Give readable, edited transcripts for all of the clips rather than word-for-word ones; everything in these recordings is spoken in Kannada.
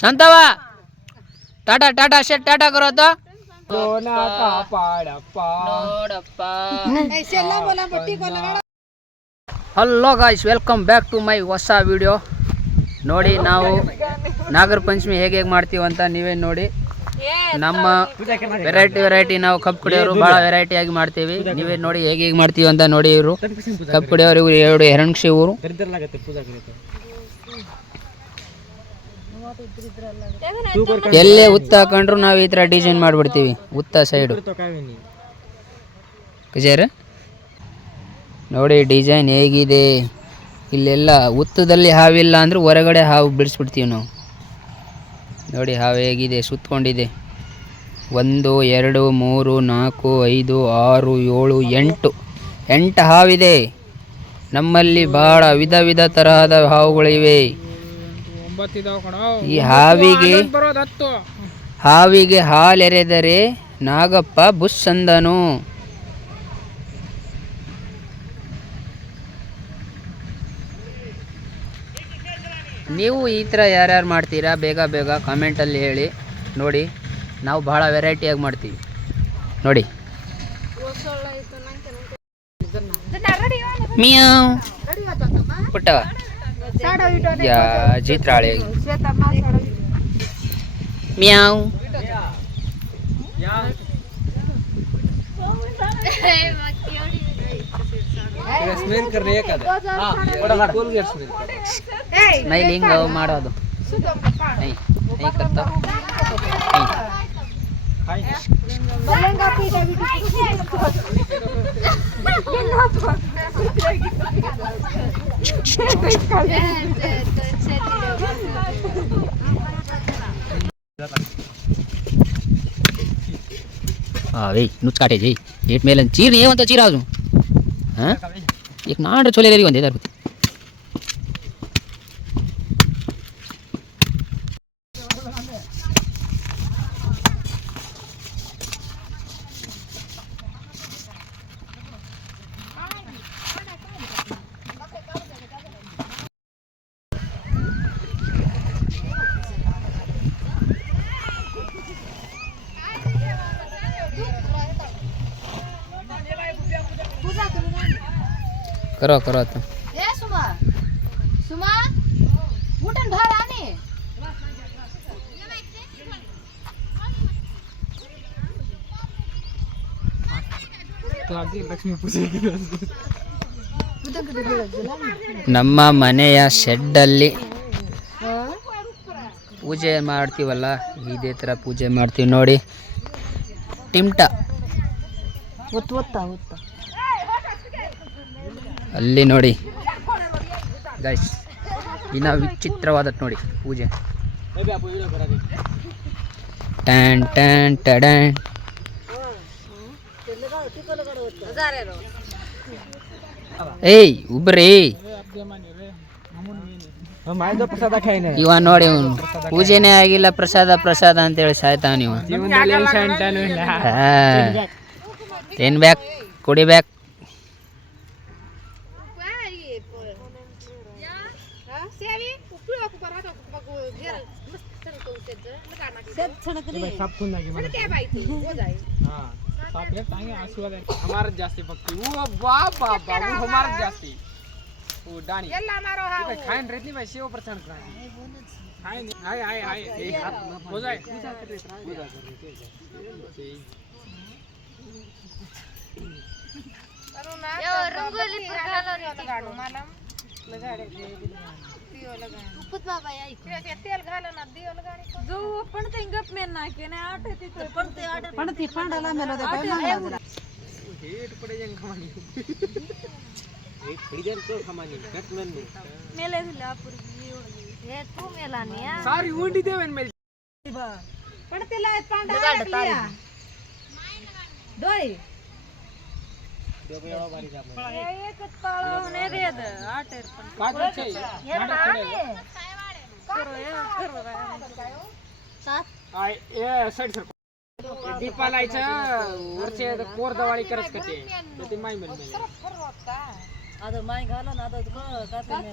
शांतावा टाटा टाटा शेट टाटा करो तो hello guys welcome back to my ಹೊಸ ವಿಡಿಯೋ. ನೋಡಿ ನಾವು ನಾಗರ ಪಂಚಮಿ ಹೇಗೆ ಮಾಡ್ತೀವಿ ಅಂತ ನೀವೇ ನೋಡಿ. ನಮ್ಮ ವೆರೈಟಿ ನಾವು ಕಪ್ ಕುಡಿಯೋರು ಭಾಳ ವೆರೈಟಿ ಆಗಿ ಮಾಡ್ತೀವಿ. ನೀವೇ ನೋಡಿ ಹೇಗೆ ಮಾಡ್ತೀವಿ ಅಂತ ನೋಡಿ. ಇವರು ಕಪ್ ಕುಡಿಯೋರು, ಇವರು ಎರಡು ಹೆರಣಕ್ಷಿ ಊರು. ಎಲ್ಲೇ ಉತ್ತ ಹಾಕೊಂಡ್ರು ನಾವು ಈ ಥರ ಡಿಸೈನ್ ಮಾಡಿಬಿಡ್ತೀವಿ. ಉತ್ತ ಸೈಡು ಕಜೇರ್ ನೋಡಿ ಡಿಸೈನ್ ಹೇಗಿದೆ. ಇಲ್ಲೆಲ್ಲ ಉತ್ತದಲ್ಲಿ ಹಾವಿಲ್ಲ ಅಂದ್ರೆ ಹೊರಗಡೆ ಹಾವು ಬಿಡಿಸ್ಬಿಡ್ತೀವಿ ನಾವು. ನೋಡಿ ಹಾವು ಹೇಗಿದೆ, ಸುತ್ತಕೊಂಡಿದೆ. 1 2 3 4 5 6 7 8 ಹಾವಿದೆ. ನಮ್ಮಲ್ಲಿ ಭಾಳ ವಿಧ ತರಹದ ಹಾವುಗಳಿವೆ. ಈ ಹಾವಿಗೆ ಹಾಲೆರೆದರೆ ನಾಗಪ್ಪ ಬುಸ್ ಅಂದನು. ನೀವು ಈ ಥರ ಯಾರ್ಯಾರು ಮಾಡ್ತೀರಾ ಬೇಗ ಕಾಮೆಂಟಲ್ಲಿ ಹೇಳಿ. ನೋಡಿ ನಾವು ಭಾಳ ವೆರೈಟಿಯಾಗಿ ಮಾಡ್ತೀವಿ. ನೋಡಿ ಮಿಯಾವ್ ಪುಟ್ಟವ ಯಾ ಜೀತ್ರಾಳೆ ಮಿಯಾವ್. ಸ್ಮೈಲಿಂಗ್ ಮಾಡೋದು भाई नुच काटे जी एट मेलन चीर नहीं है चीरा हाँ एक नाड़ छोले ले रही इधर करो तो ए सुमा उठन बाहर आने ನಮ್ಮ ಮನೆಯ ಶೆಡ್ಡಲ್ಲಿ ಪೂಜೆ ಮಾಡ್ತೀವಲ್ಲ ಇದೇ ಥರ ಪೂಜೆ ಮಾಡ್ತೀವಿ ನೋಡಿ. ಟಿಮ್ಟ ಅಲ್ಲಿ ನೋಡಿ ಗೈಸ್, ಇನ್ನ ವಿಚಿತ್ರವಾದ ನೋಡಿ ಪೂಜೆ. ಟ್ಯಾನ್ ಟ್ಯಾನ್ ಟ್ಯಾನ್ ಏಯ್ ಉಬ್ರಿ ಇವ ನೋಡಿ ಪೂಜೆನೇ ಆಗಿಲ್ಲ, ಪ್ರಸಾದ ಅಂತೇಳಿ ಸಾಯ್ತಾವ. ನೀವು ತಿನ್ಬೇಕು ಕುಡಿಬೇಕು. हमारा जास्ती भक्ति वो बाबा बाबू हमारा जास्ती वो डानी यल्ला मारो हा खाइन रेतनी भाई 100% खाइन हाय हाय हाय एक हाथ हो जाए पूजा करे यो रंगोली प्रकाला लगाडू मालम लगाडे दियो लगा उपत बाबा आई तेल घालो ना दियो लगाडे जो पण ते गप में ना के ने आटे ती पण ती पांडाला मेलो दे हेट पड़े जंग खमानी हेट पड़ी जन तो खमानी गट में मेले लापुर हे तू मेलानिया सारी उंडी देवन मेल पण ते लाय पांडा लिया दोई एक ताळो ने दे दे आटे काट छे हे नाने करो सात आय ए साइड सर दीपालायचं वरचे कोर दवाळी करत कते ते माय मेल ಅದು ಮಾಯಿ ಗಾಲ ನಾ ಅದು ಕಾತೆ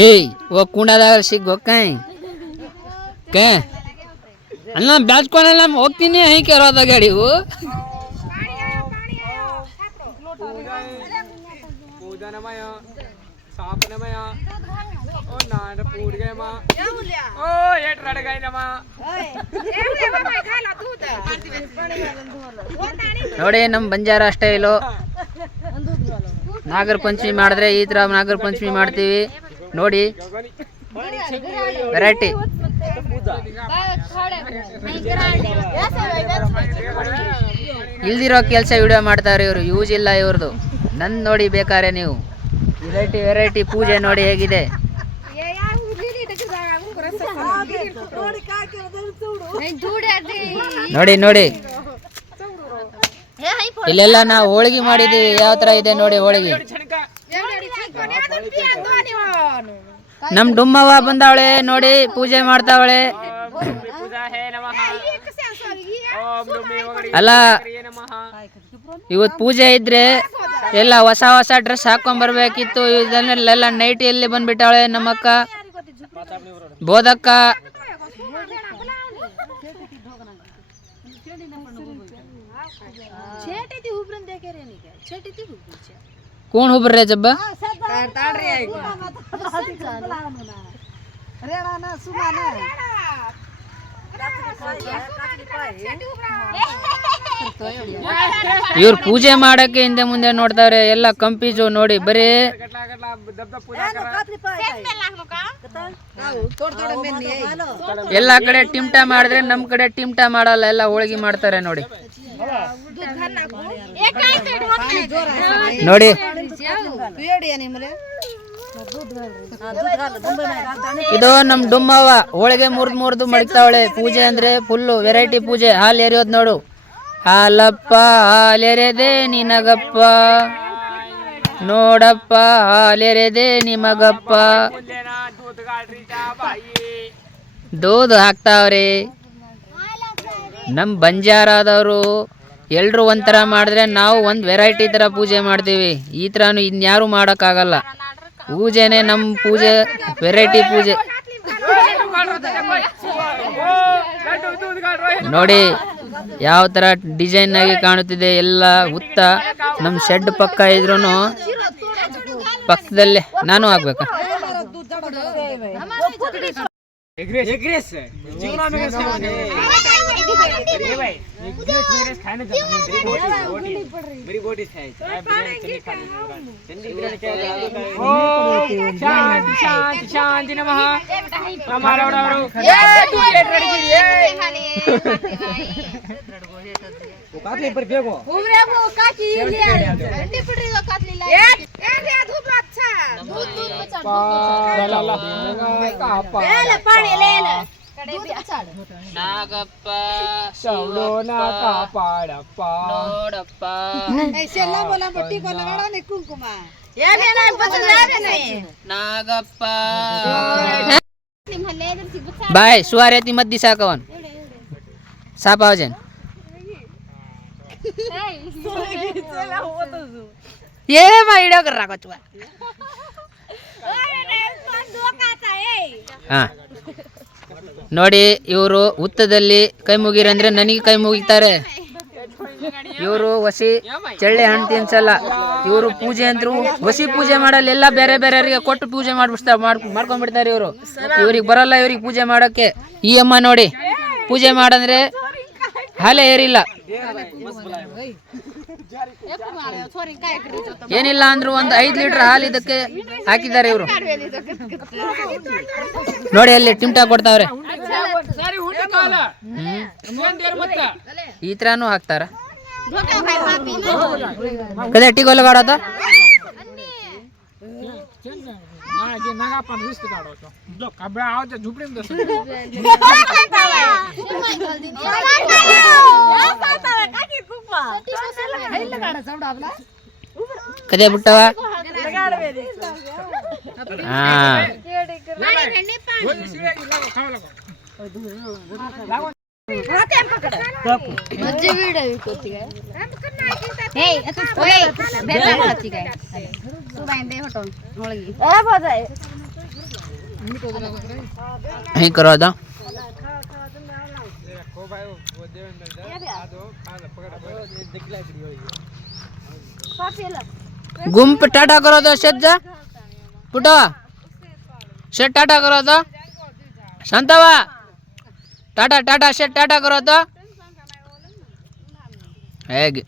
ಏಯ್ ಓ ಕುಂಡದಾಗ ಸಿಗ್ಗೋಕಾಯ್ ಕೆ ಅಲ್ಲ ಬ್ಯಾಚ್ಕೊಳಲ್ಲ ಹೋಗ್ತೀನಿ ಹಿಂಗೆ ಕೆರೋದ ಗಾಡಿ ಇವು ನೋಡಿ ನಮ್ಮ ಬಂಜಾರ ಸ್ಟೈಲು ನಾಗರ ಪಂಚಮಿ ಮಾಡಿದ್ರೆ ಈ ತರ ನಾಗರ ಪಂಚಮಿ ಮಾಡ್ತೀವಿ ನೋಡಿ ವೆರೈಟಿ ಇಲ್ದಿರೋ ಕೆಲಸ ವಿಡಿಯೋ ಮಾಡ್ತಾರೆ ಇವರು ಯೂಸ್ ಇಲ್ಲ ಇವ್ರದ್ದು ನನ್ ನೋಡಿ ಬೇಕಾರೆ ನೀವು ವೆರೈಟಿ ವೆರೈಟಿ ಪೂಜೆ ನೋಡಿ ಹೇಗಿದೆ ನೋಡಿ ನೋಡಿ ಇಲ್ಲೆಲ್ಲ ನಾವು ಹೋಳಿಗೆ ಮಾಡಿದೀವಿ ಯಾವ ತರ ಇದೆ ನೋಡಿ ಹೋಳಿಗೆ ನಮ್ ಡುಮ್ಮವ್ವ ಬಂದವಳೆ ನೋಡಿ ಪೂಜೆ ಮಾಡ್ತಾವಳೆ ಅಲ್ಲ ಇವತ್ ಪೂಜೆ ಇದ್ರೆ ಎಲ್ಲ ಹೊಸ ಹೊಸ ಡ್ರೆಸ್ ಹಾಕೊಂಡ್ ಬರ್ಬೇಕಿತ್ತು ಇದನ್ನೆಲ್ಲ ನೈಟಿಯಲ್ಲಿ ಬಂದ್ಬಿಟ್ಟವಳೆ ನಮ್ಮಕ್ಕ ಬೋಧಕ್ಕ कौन उबर रहे जब्बा ಇವ್ರು ಪೂಜೆ ಮಾಡಕ್ಕೆ ಹಿಂದೆ ಮುಂದೆ ನೋಡ್ತಾರೆ ಎಲ್ಲ ಕಂಪೀಜು ನೋಡಿ ಬರೀ ಎಲ್ಲ ಕಡೆ ಟಿಮ್ಟಾ ಮಾಡಿದ್ರೆ ನಮ್ ಕಡೆ ಟಿಮ್ಟಾ ಮಾಡಲ್ಲ ಎಲ್ಲ ಹೋಳಿಗೆ ಮಾಡ್ತಾರೆ ನೋಡಿ ನೋಡಿ ಇದು ನಮ್ ಡುಮ್ಮವ್ವ ಹೋಳಿಗೆ ಮುರ್ದು ಮಡಿತಾವಳೆ ಪೂಜೆ ಅಂದ್ರೆ ಫುಲ್ ವೆರೈಟಿ ಪೂಜೆ ಹಾಲು ಎರಿಯೋದ್ ನೋಡು ಹಾಲಪ್ಪ ಹಾಲೆರೆದೆ ನಿನಗಪ್ಪ ನೋಡಪ್ಪ ಹಾಲೆರೆದೆ ನಿಮಗಪ್ಪ ದೂದ್ ಹಾಕ್ತಾವ್ರಿ ನಮ್ ಬಂಜಾರಾದವರು ಎಲ್ರು ಒಂಥರ ಮಾಡಿದ್ರೆ ನಾವು ಒಂದ್ ವೆರೈಟಿ ತರ ಪೂಜೆ ಮಾಡ್ತೀವಿ ಈ ತರನು ಇನ್ಯಾರು ಮಾಡಕ್ಕಾಗಲ್ಲ ಪೂಜೆನೆ ನಮ್ ಪೂಜೆ ವೆರೈಟಿ ಪೂಜೆ ನೋಡಿ ಯಾವ ತರ ಡಿಸೈನ್ ಆಗಿ ಕಾಣುತ್ತಿದೆ ಎಲ್ಲ ಉತ್ತ ನಮ್ ಶೆಡ್ ಪಕ್ಕ ಇದ್ರೂನು ಪಕ್ಕದಲ್ಲೇ ನಾನು ಆಗ್ಬೇಕಾ शांति नमः ನಾಗಪ್ಪ ಸೌಲೋನ ಕಾಪಾಡಪ್ಪ ನೋಡಪ್ಪ नागप्प बाय सुवारेती मत दिसा कवन साप आवाजन ये माइडो कर रहा कुछ हाँ ನೋಡಿ ಇವರು ಹುತ್ತದಲ್ಲಿ ಕೈ ಮುಗಿರಿ ಅಂದ್ರೆ ನನಗೆ ಕೈ ಮುಗಿತಾರೆ ಇವರು ವಸಿ ಚಳ್ಳೆ ಹಣ್ಣು ತಿನ್ಸಲ್ಲ ಇವರು ಪೂಜೆ ಅಂದ್ರು ವಸಿ ಪೂಜೆ ಮಾಡಲ್ಲ ಎಲ್ಲ ಬೇರೆ ಬೇರೆಯವರಿಗೆ ಕೊಟ್ಟು ಪೂಜೆ ಮಾಡ್ಕೊಂಡ್ಬಿಡ್ತಾರೆ ಇವರು ಇವ್ರಿಗೆ ಬರಲ್ಲ ಇವ್ರಿಗೆ ಪೂಜೆ ಮಾಡಕ್ಕೆ ಈ ಅಮ್ಮ ನೋಡಿ ಪೂಜೆ ಮಾಡಂದ್ರೆ ಹಾಲೆ ಏರಿಲ್ಲ ಏನಿಲ್ಲ ಅಂದ್ರು ಒಂದು 5 ಲೀಟರ್ ಹಾಲು ಇದಕ್ಕೆ ಹಾಕಿದ್ದಾರೆ ಇವರು. ನೋಡಿ ಅಲ್ಲಿ ಟಿಮ್ಟಾ ಕೊಡ್ತಾವ್ರೆ. ಈ ತರಾನು ಹಾಕ್ತಾರ. ಕದೆ ಟಿಗೋಲ गाडा कदे बिट्टवा नहीं करो था गुंप टाटा करो तो शेट जा पुटवा शेट टाटा करो तो शांतवा टाटा टाटा शेट टाटा करो तो ಹೇಗೆ